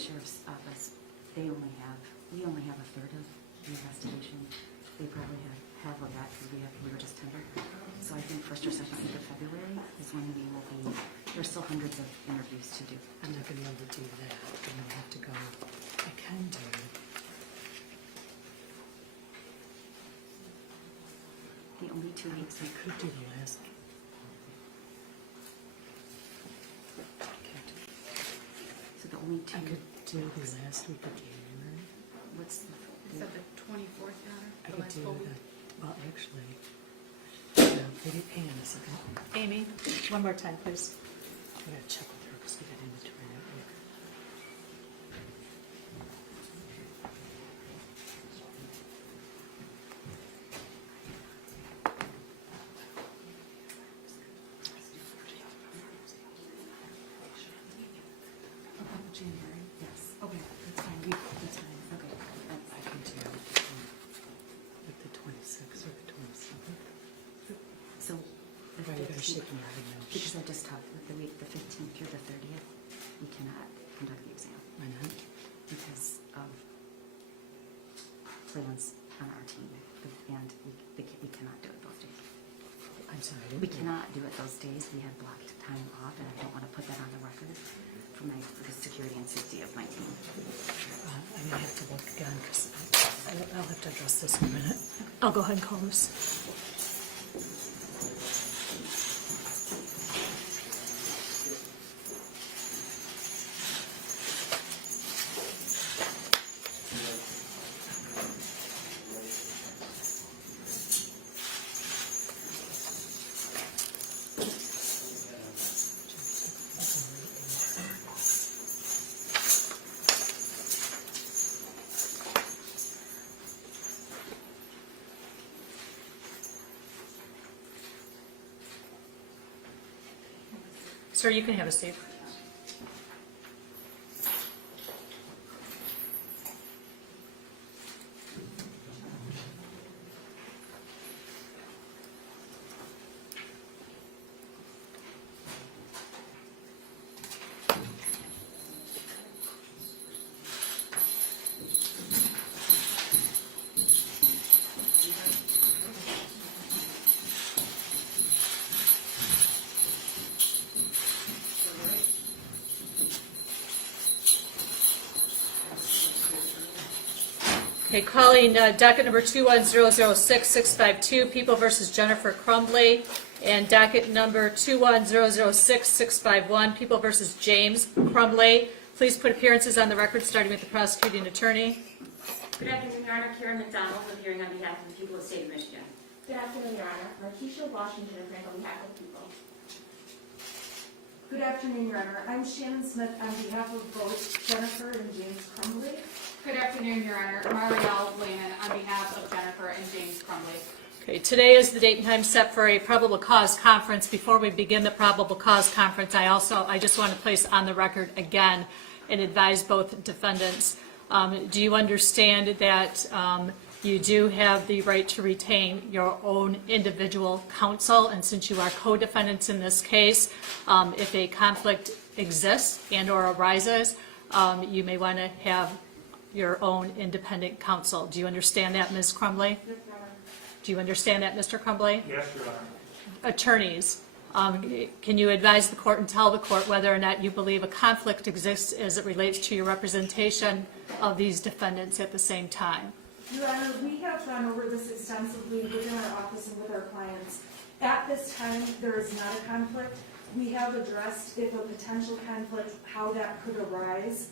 Sheriff's Office, we only have a third of the investigation. They probably have of that because we were just tendered. So I think first or second week of February is when we will be, there's still hundreds of interviews to do. I'm not gonna be able to do that, I'm gonna have to go, I can do, The only 2 weeks, I could do the last. so the only I 2, could do the last week of January. what's the, Is that the 24th, Your Honor? I The could last do full week? that, well, actually, maybe, hang on a second. Amy, one more time, please. I gotta check with her because we got inventory out here. January? Yes. Okay, that's fine. That's fine. Okay. I can do like the 26th or the 27th. So the Why are you guys 15th, shaking your head no? because I just talked with the week, the 15th through the 30th, we cannot conduct the exam Why not? because of plans on our team, and we cannot do it those days. I'm sorry. I We didn't- cannot do it those days. We have blocked time off, and I don't want to put that on the record for the security and safety of my team. I may have to look again because I'll have to address this in a minute. I'll go ahead and call this. Sir, you can have a seat. Okay, calling docket number 21006-652, People versus Jennifer Crumbly, and docket number 21006-651, People versus James Crumbly. Please put appearances on the record, starting with the prosecuting attorney. Good afternoon, Your Honor. Karen McDonald, appearing on behalf of the people of the state of Michigan. Good afternoon, Your Honor. Markeisha Washington, appearing on behalf of the people. Good afternoon, Your Honor. I'm Shannon Smith on behalf of both Jennifer and James Crumbly. Good afternoon, Your Honor. Marielle Lehman on behalf of Jennifer and James Crumbly. Okay, today is the date and time set for a probable cause conference. Before we begin the probable cause conference, I just want to place on the record again and advise both defendants. Do you understand that you do have the right to retain your own individual counsel? And since you are co-defendants in this case, if a conflict exists and or arises, you may want to have your own independent counsel. Do you understand that, Ms. Crumbly? Yes, Your Honor. Do you understand that, Mr. Crumbly? Yes, Your Honor. Attorneys, can you advise the court and tell the court whether or not you believe a conflict exists as it relates to your representation of these defendants at the same time? Your Honor, we have gone over this extensively within our office and with our clients. At this time, there is not a conflict. We have addressed if a potential conflict, how that could arise.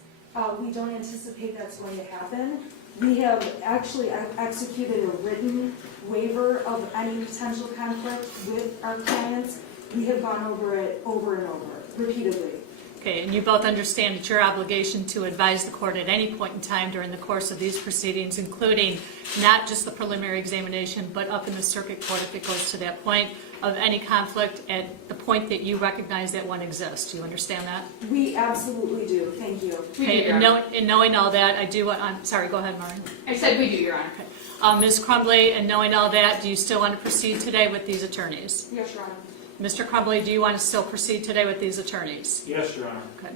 We don't anticipate that's going to happen. We have actually executed a written waiver of any potential conflict with our clients. We have gone over it over and over, repeatedly. Okay, and you both understand it's your obligation to advise the court at any point in time during the course of these proceedings, including not just the preliminary examination, but up in the circuit court if it goes to that point, of any conflict at the point that you recognize that one exists. Do you understand that? We absolutely do. Thank you. Okay, and knowing all that, I'm sorry, go ahead, Maureen. I said we do, Your Honor. Ms. Crumbly, and knowing all that, do you still want to proceed today with these attorneys? Yes, Your Honor. Mr. Crumbly, do you want to still proceed today with these attorneys? Yes, Your Honor. Okay.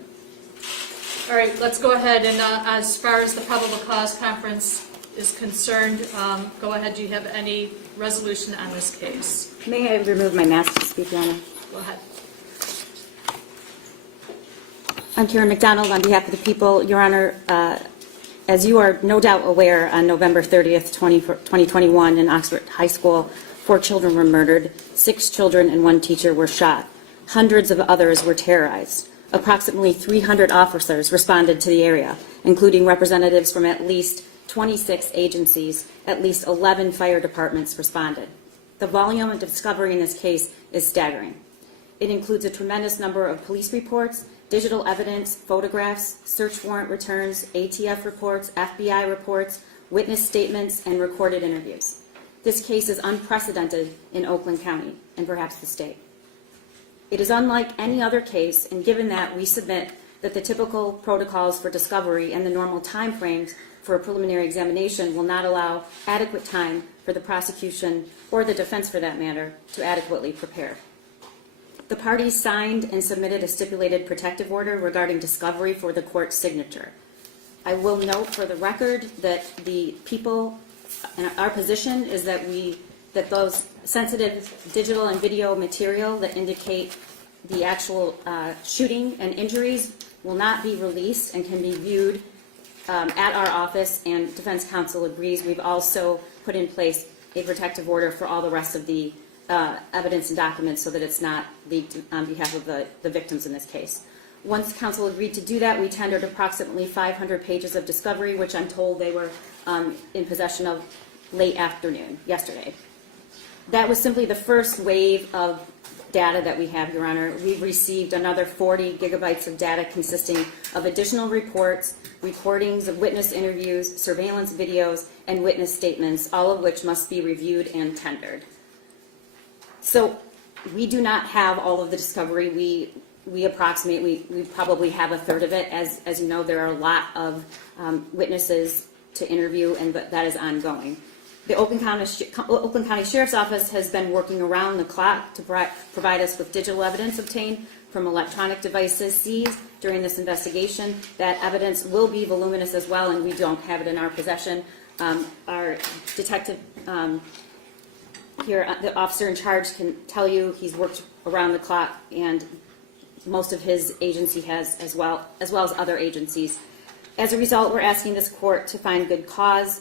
All right, let's go ahead and as far as the probable cause conference is concerned, go ahead. Do you have any resolution on this case? May I remove my mask to speak, Your Honor? Go ahead. I'm Karen McDonald on behalf of the people. Your Honor, as you are no doubt aware, on November 30th, 2021, in Oxford High School, 4 children were murdered, 6 children and 1 teacher were shot. Hundreds of others were terrorized. Approximately 300 officers responded to the area, including representatives from at least 26 agencies. At least 11 fire departments responded. The volume of discovery in this case is staggering. It includes a tremendous number of police reports, digital evidence, photographs, search warrant returns, ATF reports, FBI reports, witness statements, and recorded interviews. This case is unprecedented in Oakland County and perhaps the state. It is unlike any other case, and given that we submit that the typical protocols for discovery and the normal timeframes for a preliminary examination will not allow adequate time for the prosecution, or the defense for that matter, to adequately prepare. The parties signed and submitted a stipulated protective order regarding discovery for the court's signature. I will note for the record that the people, and our position is that those sensitive digital and video material that indicate the actual shooting and injuries will not be released and can be viewed at our office, and defense counsel agrees. We've also put in place a protective order for all the rest of the evidence and documents so that it's not leaked on behalf of the victims in this case. Once counsel agreed to do that, we tendered approximately 500 pages of discovery, which I'm told they were in possession of late afternoon, yesterday. That was simply the first wave of data that we have, Your Honor. We've received another 40 gigabytes of data consisting of additional reports, recordings of witness interviews, surveillance videos, and witness statements, all of which must be reviewed and tendered. So we do not have all of the discovery. We approximate, we probably have a third of it. As you know, there are a lot of witnesses to interview, and that is ongoing. The Oakland County Sheriff's Office has been working around the clock to provide us with digital evidence obtained from electronic devices seized during this investigation. That evidence will be voluminous as well, and we don't have it in our possession. Our detective here, the officer in charge, can tell you he's worked around the clock, and most of his agency has as well as other agencies. As a result, we're asking this court to find good cause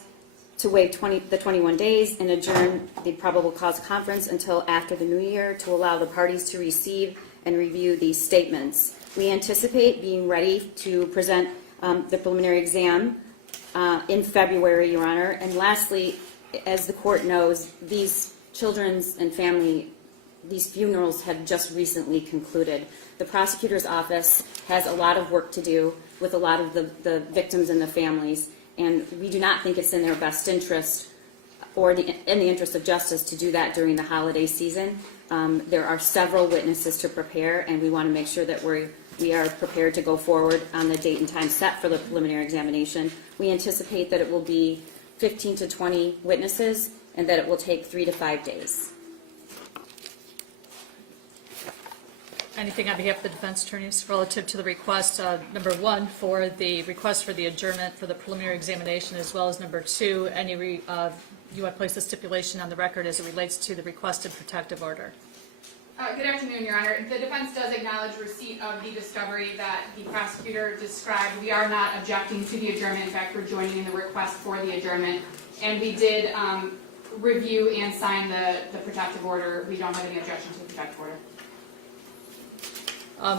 to waive the 21 days and adjourn the probable cause conference until after the new year to allow the parties to receive and review these statements. We anticipate being ready to present the preliminary exam in February, Your Honor. And lastly, as the court knows, these children's and family, these funerals have just recently concluded. The prosecutor's office has a lot of work to do with a lot of the victims and the families, and we do not think it's in their best interest or in the interest of justice to do that during the holiday season. There are several witnesses to prepare, and we want to make sure that we are prepared to go forward on the date and time set for the preliminary examination. We anticipate that it will be 15 to 20 witnesses and that it will take 3 to 5 days. Anything on behalf of the defense attorneys relative to the request, number 1, for the request for the adjournment for the preliminary examination, as well as number 2, you want to place a stipulation on the record as it relates to the requested protective order? Good afternoon, Your Honor. The defense does acknowledge receipt of the discovery that the prosecutor described. We are not objecting to the adjournment. In fact, we're joining in the request for the adjournment. And we did review and sign the protective order. We don't have any objection to the protective order.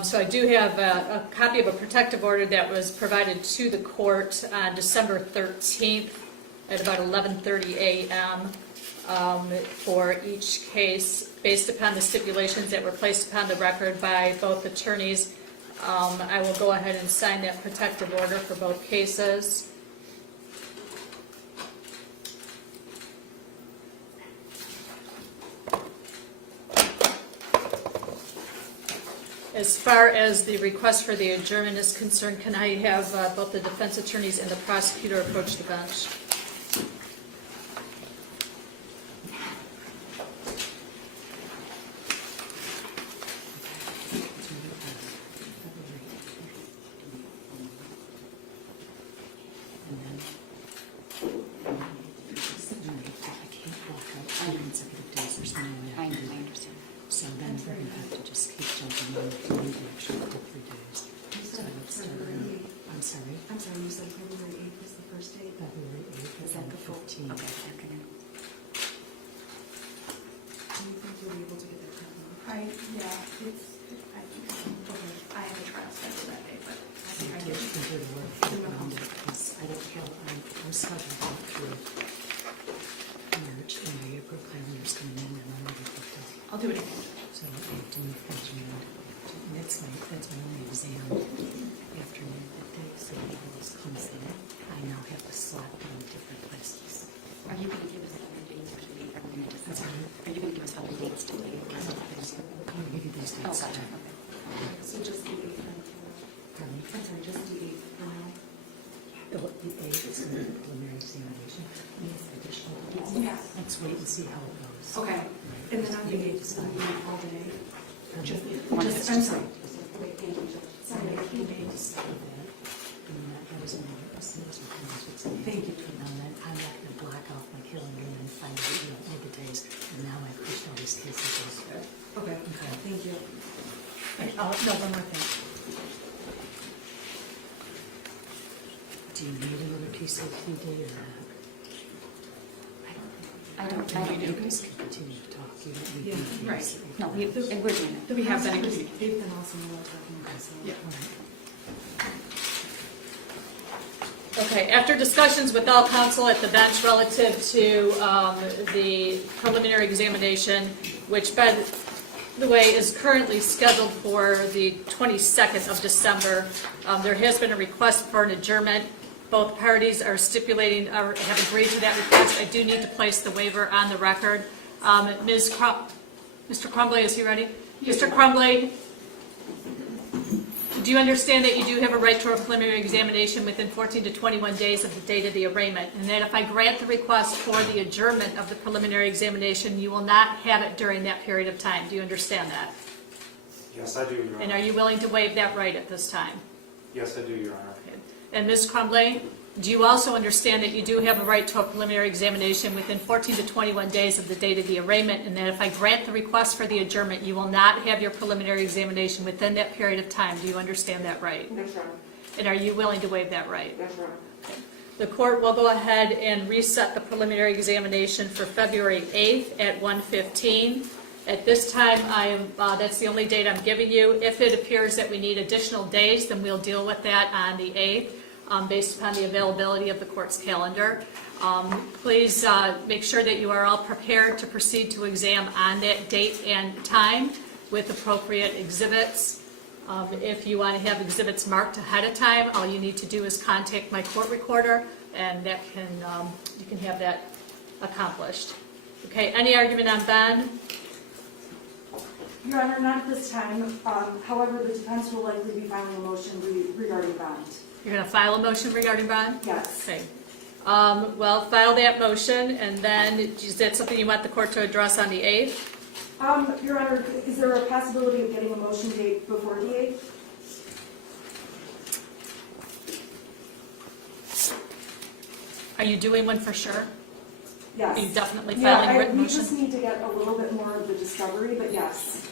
So I do have a copy of a protective order that was provided to the court on December 13th at about 11:30 a.m. For each case, based upon the stipulations that were placed upon the record by both attorneys. I will go ahead and sign that protective order for both cases. As far as the request for the adjournment is concerned, can I have both the defense attorneys and the prosecutor approach the bench? they're gonna have to just keep jumping on if you need the extra 3 days. You So said I would start February around, I'm sorry, 8th. I'm sorry, you said February 8th is the first date? February 8th Is that the full? 15. Okay, afternoon. Do you think you'll be able to get that done? Yeah, it's, I think, Okay. I have a trial scheduled that day, but I I think I did can. do the work around it because I don't have, I'm scheduled out through March and my April calendar's coming in and I'm already booked up. I'll do it again. So I have to move things around. And that's my only exam afternoon that day, so it always comes in. I now have to slot down different places. Are you going to give us other dates for the date? I'm sorry. Are you going to give us other dates to date? I'll give you these Oh, dates. gotcha, okay. So just the 8th then? Pardon me? I'm sorry, just the 8th for now? The 8th is the preliminary examination. Needs additional dates. Yeah. Let's wait and see how it goes. Okay. And then on the You need 8th, to so we decide. meet all day? Just, I'm sorry. Wait, thank you. Sorry, I you can't. need to decide that. And that was in the, as soon as we come to it. Thank you. And then I'm not gonna block off my calendar and find out, all the days. And now I've pushed all these cases elsewhere. Okay, Okay. thank you. Oh, no, one more thing. Do you need another PCPD or not? I don't You think guys can continue to talk. You don't need Yeah, anything right. else. No, and we're doing it. We have been in They've communication. been also well talking about, so. Yeah. All right. Okay, after discussions with all counsel at the bench relative to the preliminary examination, which by the way is currently scheduled for the 22nd of December, there has been a request for an adjournment. Both parties are stipulating, or have agreed to that request. I do need to place the waiver on the record. Mr. Crumbly, is he ready? Mr. Crumbly, do you understand that you do have a right to a preliminary examination within 14 to 21 days of the date of the arraignment? And that if I grant the request for the adjournment of the preliminary examination, you will not have it during that period of time. Do you understand that? Yes, I do, Your And Honor. are you willing to waive that right at this time? Yes, I do, Your Honor. Okay. And Ms. Crumbly, do you also understand that you do have a right to a preliminary examination within 14 to 21 days of the date of the arraignment, and that if I grant the request for the adjournment, you will not have your preliminary examination within that period of time? Do you understand that right? That's right. And are you willing to waive that right? That's right. The court will go ahead and reset the preliminary examination for February 8th at 1:15. At this time, that's the only date I'm giving you. If it appears that we need additional days, then we'll deal with that on the 8th. Based upon the availability of the court's calendar. Please make sure that you are all prepared to proceed to exam on that date and time with appropriate exhibits. If you want to have exhibits marked ahead of time, all you need to do is contact my court recorder, and that can you can have that accomplished. Okay, any argument on bond? Your Honor, not at this time. However, the defense will likely be filing a motion regarding bond. You're going to file a motion regarding bond? Yes. Okay. Well, file that motion, and then is that something you want the court to address on the 8th? Your Honor, is there a possibility of getting a motion date before the 8th? Are you doing one for sure? Yes. Are you definitely Yeah, filing a written we motion? just need to get a little bit more of the discovery, but yes.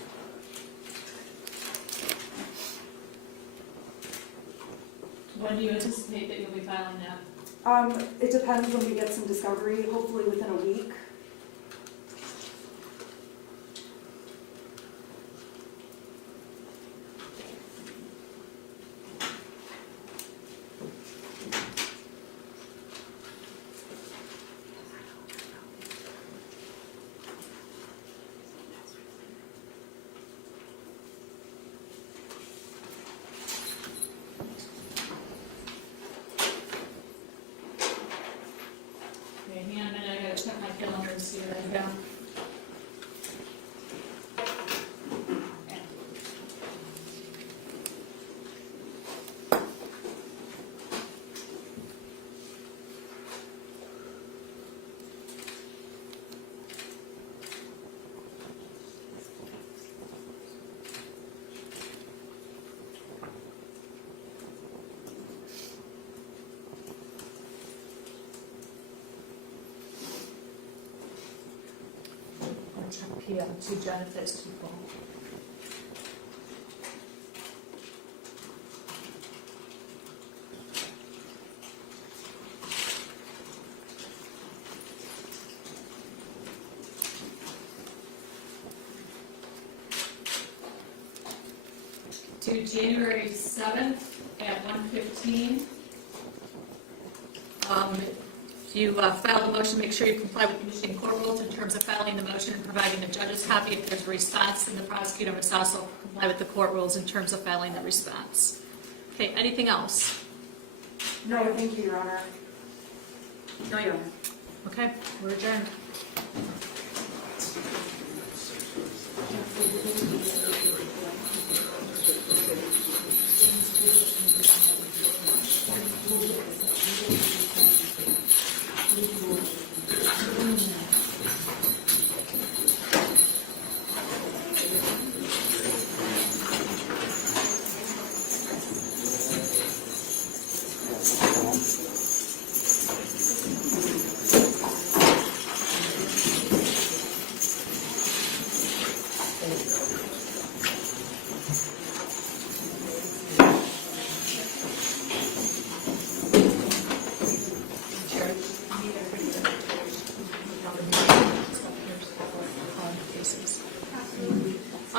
When do you anticipate that you'll be filing that? It depends when we get some discovery, hopefully within a week. Okay, hang on a minute, I gotta check my calendar and see where I go. I'll check PM to Jennifer's people. to January 7th at 1:15. If you file the motion, make sure you comply with the Michigan court rules in terms of filing the motion and providing the judge's copy. If there's a response, then the prosecutor must also comply with the court rules in terms of filing the response. Okay, anything else? No, thank you, Your Honor. No, Your Honor. Okay, we're adjourned.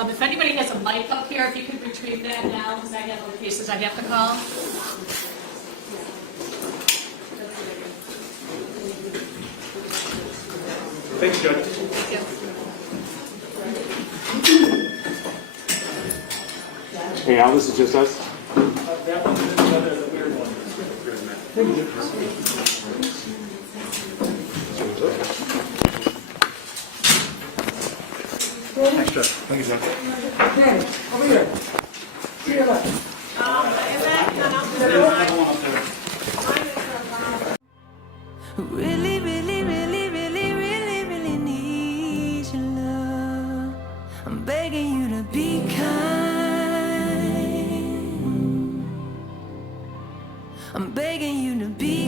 If anybody has a mic up here, if you could retrieve that now, because I have other cases I have to call. Thanks, Judge. Hey, Al, this is just us. That one is another weird one. Thanks, Judge. Thank you, Judge. Okay, over here. To your left. Really, really, really, really, really, really need your love. I'm begging you to be kind. I'm begging you to be